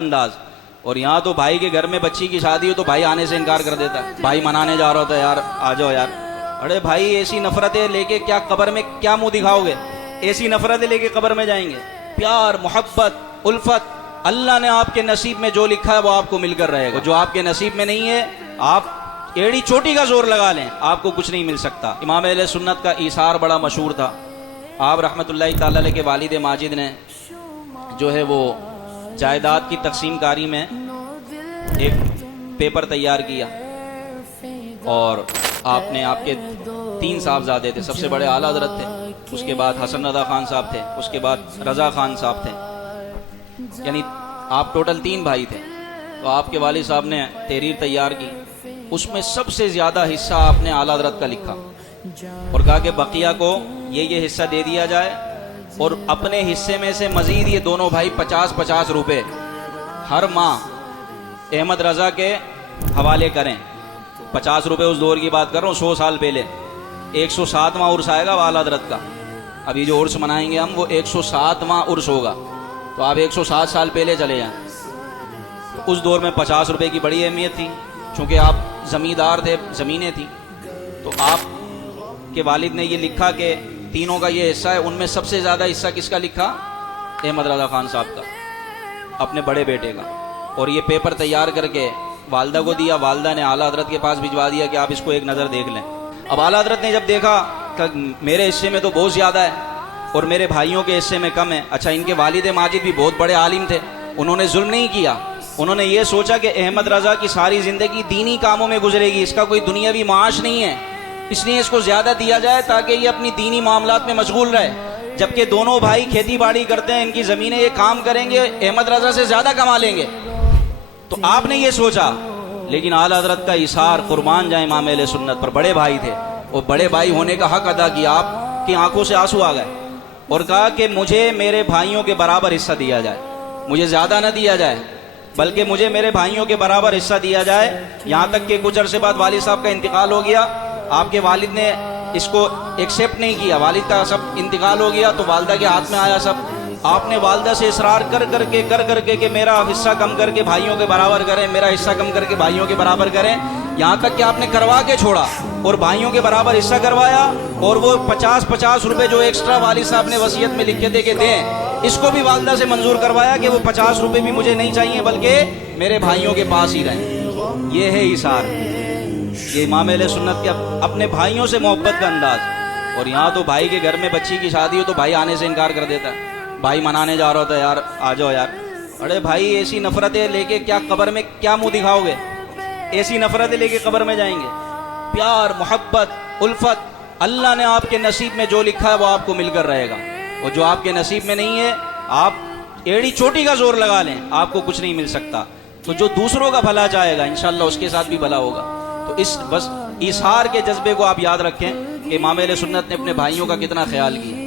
انداز. اور یہاں تو بھائی کے گھر میں بچی کی شادی ہو تو بھائی آنے سے انکار کر دیتا ہے. بھائی منانے جا رہا ہوتا ہے, یار آ جاؤ یار. ارے بھائی ایسی نفرتیں لے کے کیا قبر میں کیا منہ دکھاؤ گے؟ ایسی نفرتیں لے کے قبر میں جائیں گے؟ پیار, محبت, الفت, اللہ نے آپ کے نصیب میں جو لکھا ہے وہ آپ کو مل کر رہے گا. جو آپ کے نصیب میں نہیں ہے, آپ ایڑی چوٹی کا زور لگا لیں, آپ کو کچھ نہیں مل سکتا. امام اہل سنت کا ایثار بڑا مشہور تھا. آپ رحمۃ اللہ تعالی علیہ کے والد ماجد نے جو ہے وہ جائیداد کی تقسیم کاری میں ایک پیپر تیار کیا, اور آپ نے آپ کے 3 صاحبزادے تھے. سب سے بڑے اعلیٰ حضرت تھے, اس کے بعد حسن رضا خان صاحب تھے, اس کے بعد رضا خان صاحب تھے, یعنی آپ ٹوٹل 3 بھائی تھے. تو آپ کے والد صاحب نے تحریر تیار کی, اس میں سب سے زیادہ حصہ آپ نے اعلیٰ حضرت کا لکھا اور کہا کہ بقیہ کو یہ حصہ دے دیا جائے, اور اپنے حصے میں سے مزید یہ دونوں بھائی 50-50 روپے ہر ماہ احمد رضا کے حوالے کریں. 50 روپے اس دور کی بات کر رہا ہوں, 100 سال پہلے. 107واں عرس آئے گا اعلیٰ حضرت کا. ابھی جو عرس منائیں گے ہم وہ 107واں عرس ہوگا, تو آپ 107 سال پہلے چلے جائیں. اس دور میں 50 روپے کی بڑی اہمیت تھی, چونکہ آپ زمیندار تھے, زمینیں تھیں. تو آپ کے والد نے یہ لکھا کہ تینوں کا یہ حصہ ہے. ان میں سب سے زیادہ حصہ کس کا لکھا؟ احمد رضا خان صاحب کا, اپنے بڑے بیٹے کا. اور یہ پیپر تیار کر کے والدہ کو دیا. والدہ نے اعلیٰ حضرت کے پاس بھجوا دیا کہ آپ اس کو ایک نظر دیکھ لیں. اب اعلیٰ حضرت نے جب دیکھا کہ میرے حصے میں تو بہت زیادہ ہے اور میرے بھائیوں کے حصے میں کم ہے. اچھا, ان کے والد ماجد بھی بہت بڑے عالم تھے, انہوں نے ظلم نہیں کیا. انہوں نے یہ سوچا کہ احمد رضا کی ساری زندگی دینی کاموں میں گزرے گی, اس کا کوئی دنیاوی معاش نہیں ہے, اس لیے اس کو زیادہ دیا جائے تاکہ یہ اپنی دینی معاملات میں مشغول رہے. جبکہ دونوں بھائی کھیتی باڑی کرتے ہیں, ان کی زمینیں یہ کام کریں گے, احمد رضا سے زیادہ کما لیں گے. تو آپ نے یہ سوچا, لیکن اعلیٰ حضرت کا ایثار, قربان جائیں امام اہل سنت پر, بڑے بھائی تھے, اور بڑے بھائی ہونے کا حق ادا کیا. آپ کی آنکھوں سے آنسو آ گئے اور کہا کہ مجھے میرے بھائیوں کے برابر حصہ دیا جائے, مجھے زیادہ نہ دیا جائے بلکہ مجھے میرے بھائیوں کے برابر حصہ دیا جائے. یہاں تک کہ کچھ عرصے بعد والد صاحب کا انتقال ہو گیا. آپ کے والد نے اس کو ایکسیپٹ نہیں کیا, والد کا سب انتقال ہو گیا تو والدہ کے ہاتھ میں آیا سب. آپ نے والدہ سے اصرار کر کر کے کہ میرا حصہ کم کر کے بھائیوں کے برابر کریں, میرا حصہ کم کر کے بھائیوں کے برابر کریں. یہاں تک کہ آپ نے کروا کے چھوڑا اور بھائیوں کے برابر حصہ کروایا. اور وہ 50-50 روپے جو ایکسٹرا والد صاحب نے وصیت میں لکھے تھے کہ دیں, اس کو بھی والدہ سے منظور کروایا کہ وہ 50 روپے بھی مجھے نہیں چاہیے بلکہ میرے بھائیوں کے پاس ہی رہیں. یہ ہے ایثار, یہ امام اہل سنت کے اپنے بھائیوں سے محبت کا انداز. اور یہاں تو بھائی کے گھر میں بچی کی شادی ہو تو بھائی آنے سے انکار کر دیتا ہے. بھائی منانے جا رہا ہوتا ہے, یار آ جاؤ یار. ارے بھائی ایسی نفرتیں لے کے کیا قبر میں کیا منہ دکھاؤ گے؟ ایسی نفرتیں لے کے قبر میں جائیں گے؟ پیار, محبت, الفت, اللہ نے آپ کے نصیب میں جو لکھا ہے وہ آپ کو مل کر رہے گا. اور جو آپ کے نصیب میں نہیں ہے, آپ ایڑی چوٹی کا زور لگا لیں, آپ کو کچھ نہیں مل سکتا. تو جو دوسروں کا بھلا چاہے گا انشاءاللہ اس کے ساتھ بھی بھلا ہوگا. تو اس بس ایثار کے جذبے کو آپ یاد رکھیں کہ امام اہل سنت نے اپنے بھائیوں کا کتنا خیال کیا.